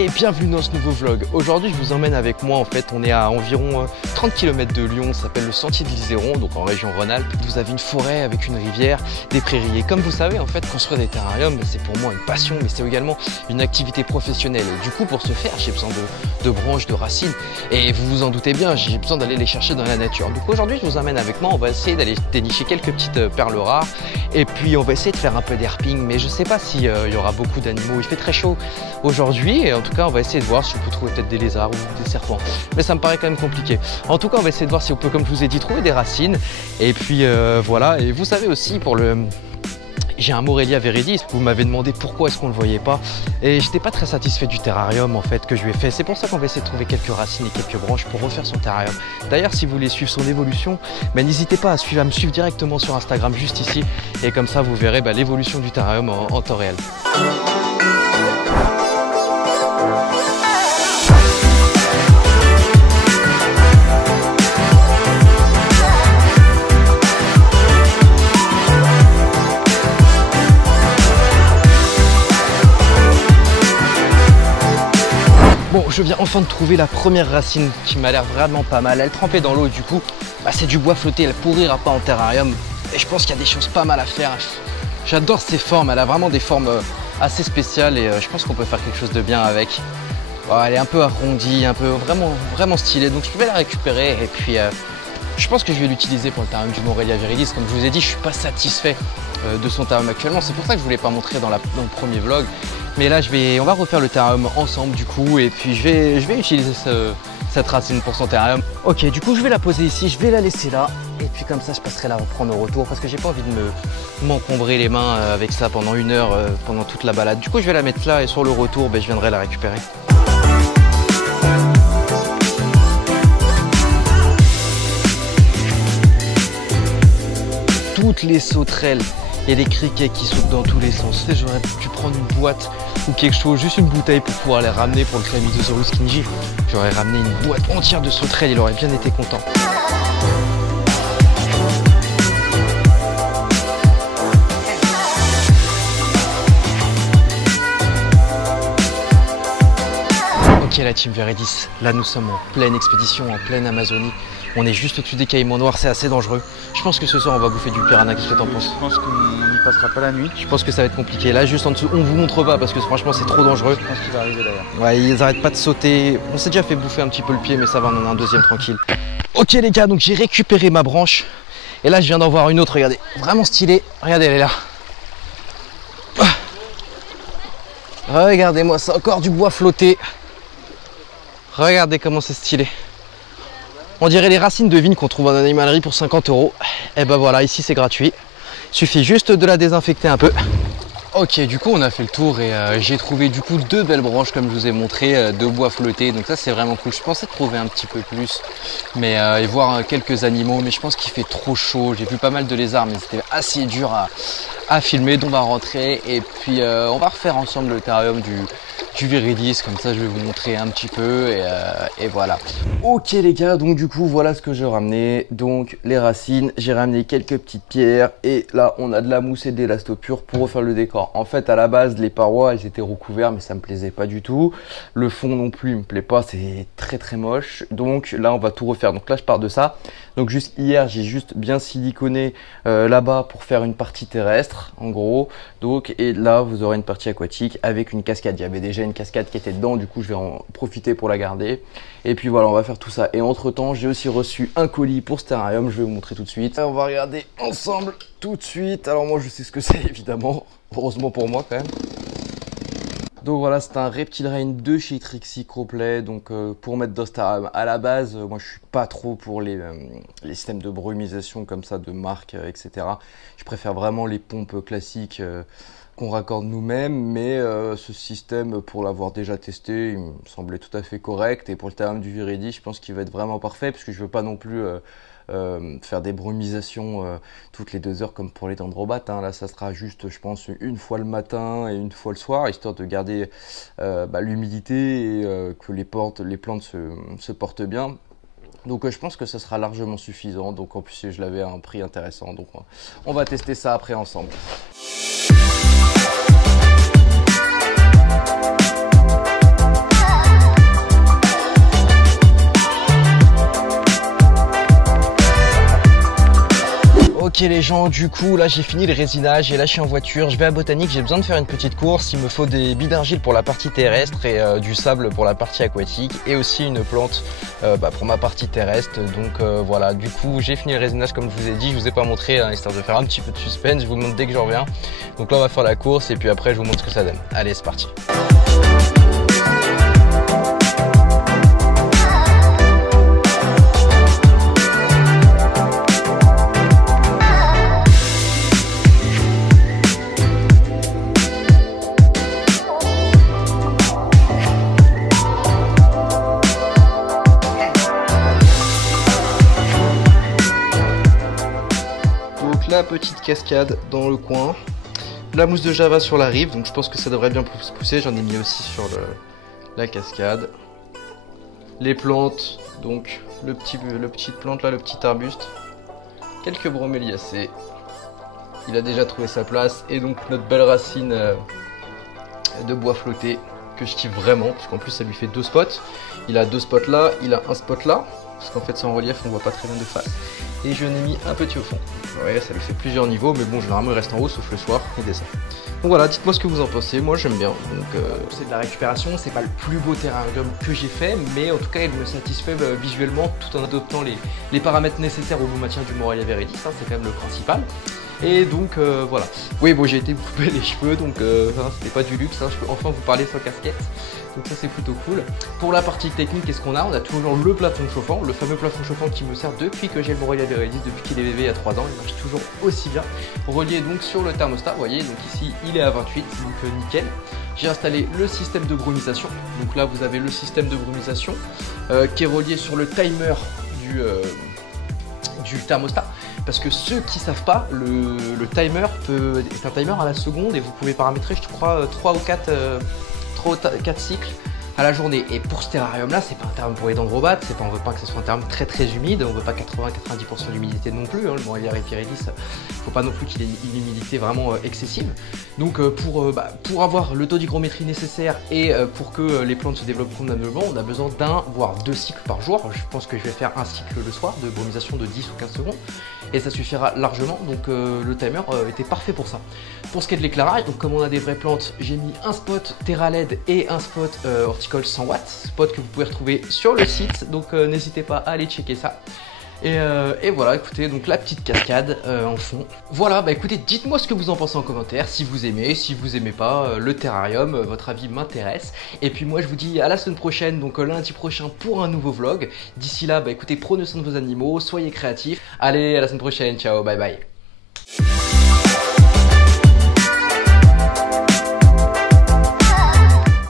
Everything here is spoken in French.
Et bienvenue dans ce nouveau vlog. Aujourd'hui je vous emmène avec moi, en fait on est à environ 30 km de Lyon, ça s'appelle le Sentier de l'Iséron, donc en région Rhône-Alpes. Vous avez une forêt avec une rivière, des prairies. Et comme vous savez, en fait construire des terrariums c'est pour moi une passion, mais c'est également une activité professionnelle. Et du coup pour ce faire j'ai besoin de branches, de racines, et vous vous en doutez bien, j'ai besoin d'aller les chercher dans la nature. Donc aujourd'hui je vous emmène avec moi, on va essayer d'aller dénicher quelques petites perles rares, et puis on va essayer de faire un peu d'herping, mais je sais pas s'il y aura beaucoup d'animaux. Il fait très chaud aujourd'hui, et en tout cas on va essayer de voir si on peut trouver peut-être des lézards ou des serpents, mais ça me paraît quand même compliqué. En tout cas on va essayer de voir si on peut, comme je vous ai dit, trouver des racines, et puis voilà. Et vous savez aussi, pour le... j'ai un Morelia viridis, vous m'avez demandé pourquoi est-ce qu'on ne le voyait pas, et j'étais pas très satisfait du terrarium en fait que je lui ai fait. C'est pour ça qu'on va essayer de trouver quelques racines et quelques branches pour refaire son terrarium. D'ailleurs si vous voulez suivre son évolution, n'hésitez pas à me suivre directement sur Instagram juste ici, et comme ça vous verrez l'évolution du terrarium en temps réel. Bon, je viens enfin de trouver la première racine qui m'a l'air vraiment pas mal. Elle trempait dans l'eau, du coup, c'est du bois flotté, elle pourrira pas en terrarium. Et je pense qu'il y a des choses pas mal à faire. J'adore ses formes, elle a vraiment des formes assez spéciales, et je pense qu'on peut faire quelque chose de bien avec. Bon, elle est un peu arrondie, un peu vraiment stylée, donc je vais la récupérer, et puis je pense que je vais l'utiliser pour le terrarium du Morelia viridis. Comme je vous ai dit, je suis pas satisfait de son terrarium actuellement. C'est pour ça que je vous l'ai pas montré dans le premier vlog. Mais là, on va refaire le terrarium ensemble du coup, et puis je vais utiliser cette racine pour son terrarium. Ok, du coup je vais la poser ici, je vais la laisser là, et puis comme ça je passerai la reprendre au retour, parce que j'ai pas envie de m'encombrer les mains avec ça pendant une heure, pendant toute la balade. Du coup je vais la mettre là, et sur le retour je viendrai la récupérer. Toutes les sauterelles et les criquets qui sautent dans tous les sens. J'aurais pu prendre une boîte ou quelque chose, juste une bouteille pour pouvoir les ramener pour le Chlamydosaurus kingi. J'aurais ramené une boîte entière de sauterelles, il aurait bien été content. Ok la team Viridis, là nous sommes en pleine expédition, en pleine Amazonie. On est juste au-dessus des Caïmans noirs, c'est assez dangereux. Je pense que ce soir on va bouffer du piranha, qu'est-ce que t'en penses? Je pense qu'on n'y passera pas la nuit. Je pense que ça va être compliqué. Là juste en dessous, on vous montre pas parce que franchement c'est trop dangereux. Je pense qu'il va arriver d'ailleurs. Ouais, ils arrêtent pas de sauter. On s'est déjà fait bouffer un petit peu le pied, mais ça va, on en a un deuxième tranquille. Ok les gars, donc j'ai récupéré ma branche. Et là je viens d'en voir une autre, regardez. Vraiment stylée. Regardez, elle est là. Regardez-moi, c'est encore du bois flotté. Regardez comment c'est stylé. On dirait les racines de vigne qu'on trouve en animalerie pour 50 €. Et ben voilà, ici c'est gratuit. Il suffit juste de la désinfecter un peu. Ok, du coup on a fait le tour, et j'ai trouvé du coup deux belles branches comme je vous ai montré, de bois flotté. Donc ça c'est vraiment cool. Je pensais trouver un petit peu plus, mais et voir quelques animaux, mais je pense qu'il fait trop chaud. J'ai vu pas mal de lézards, mais c'était assez dur à filmer. Donc on va rentrer, et puis on va refaire ensemble le terrarium du viridis, comme ça je vais vous montrer un petit peu, et voilà. Ok les gars, donc du coup voilà ce que j'ai ramené. Donc les racines, j'ai ramené quelques petites pierres, et là on a de la mousse et de l'élastopure pour refaire le décor. En fait à la base les parois elles étaient recouvertes, mais ça me plaisait pas du tout. Le fond non plus il me plaît pas, c'est très moche. Donc là on va tout refaire. Donc là je pars de ça. Donc juste hier j'ai juste bien siliconé là-bas pour faire une partie terrestre en gros. Donc et là vous aurez une partie aquatique avec une cascade. Il y avait déjà une cascade qui était dedans, du coup je vais en profiter pour la garder. Et puis voilà, on va faire tout ça. Et entre temps j'ai aussi reçu un colis pour ce terrarium, je vais vous montrer tout de suite. On va regarder ensemble tout de suite. Alors moi je sais ce que c'est évidemment, heureusement pour moi quand même. Donc voilà, c'est un Reptile-Reign 2 chez Trixie Croplay, donc pour mettre dans ce terrarium. À la base, moi je suis pas trop pour les systèmes de brumisation comme ça, de marque, etc. Je préfère vraiment les pompes classiques qu'on raccorde nous-mêmes, mais ce système, pour l'avoir déjà testé, il me semblait tout à fait correct. Et pour le terrarium du viridis, je pense qu'il va être vraiment parfait, parce que je veux pas non plus faire des brumisations toutes les 2 heures comme pour les dendrobates. Là ça sera juste, je pense, une fois le matin et une fois le soir, histoire de garder l'humidité, et que les plantes se portent bien. Donc je pense que ce sera largement suffisant. Donc en plus je l'avais à un prix intéressant. Donc on va tester ça après ensemble. Ok les gens, du coup là j'ai fini le résinage et là je suis en voiture, je vais à Botanique, j'ai besoin de faire une petite course, il me faut des billes d'argile pour la partie terrestre et du sable pour la partie aquatique et aussi une plante pour ma partie terrestre. Donc voilà, du coup j'ai fini le résinage comme je vous ai dit, je vous ai pas montré hein, histoire de faire un petit peu de suspense, je vous le montre dès que j'en reviens. Donc là on va faire la course et puis après je vous montre ce que ça donne. Allez c'est parti. La petite cascade dans le coin, la mousse de java sur la rive, donc je pense que ça devrait bien pousser. J'en ai mis aussi sur la cascade, les plantes, donc le petite plante là, le petit arbuste, quelques broméliacées, il a déjà trouvé sa place, et donc notre belle racine de bois flotté que je kiffe vraiment, parce qu'en plus ça lui fait 2 spots. Il a 2 spots là, il a un spot là, parce qu'en fait c'est en relief, on voit pas très bien de face. Et je n'ai mis un petit au fond. Ouais, ça lui fait plusieurs niveaux, mais bon, généralement il reste en haut, sauf le soir, il descend. Donc voilà, dites-moi ce que vous en pensez, moi j'aime bien. Donc c'est de la récupération, c'est pas le plus beau terrarium que j'ai fait, mais en tout cas il me satisfait visuellement tout en adoptant les paramètres nécessaires au bon maintien du Morelia viridis, hein, c'est quand même le principal. Et donc voilà. Oui bon, j'ai été me couper les cheveux, donc c'était pas du luxe, hein, je peux enfin vous parler sans casquette. Donc ça c'est plutôt cool. Pour la partie technique, qu'est-ce qu'on a? On a toujours le plafond chauffant, le fameux plafond chauffant qui me sert depuis que j'ai le Morelia viridis, depuis qu'il est bébé il y a 3 ans, il marche toujours aussi bien. Relié donc sur le thermostat, vous voyez, donc ici il est à 28, donc nickel. J'ai installé le système de brumisation, donc là vous avez le système de brumisation qui est relié sur le timer du thermostat. Parce que ceux qui savent pas, le timer est un timer à la seconde et vous pouvez paramétrer, je crois, 3 ou 4 cycles à la journée. Et pour ce terrarium là, c'est pas un terrarium pour les dendrobates, on veut pas que ce soit un terrarium très humide, on veut pas 80-90% d'humidité non plus, hein, le Morelia viridis, faut pas non plus qu'il ait une humidité vraiment excessive. Donc pour avoir le taux d'hygrométrie nécessaire et pour que les plantes se développent convenablement, on a besoin d'un voire 2 cycles par jour. Je pense que je vais faire un cycle le soir de brumisation de 10 ou 15 secondes et ça suffira largement. Donc le timer était parfait pour ça. Pour ce qui est de l'éclairage, donc comme on a des vraies plantes, j'ai mis un spot Terra LED et un spot horticole 100 watts, spot que vous pouvez retrouver sur le site, donc n'hésitez pas à aller checker ça. Et voilà, écoutez, donc la petite cascade en fond. Voilà, bah écoutez, dites-moi ce que vous en pensez en commentaire, si vous aimez pas le terrarium, votre avis m'intéresse. Et puis moi je vous dis à la semaine prochaine, donc lundi prochain pour un nouveau vlog. D'ici là, bah écoutez, prenez soin de vos animaux, soyez créatifs. Allez, à la semaine prochaine, ciao, bye bye.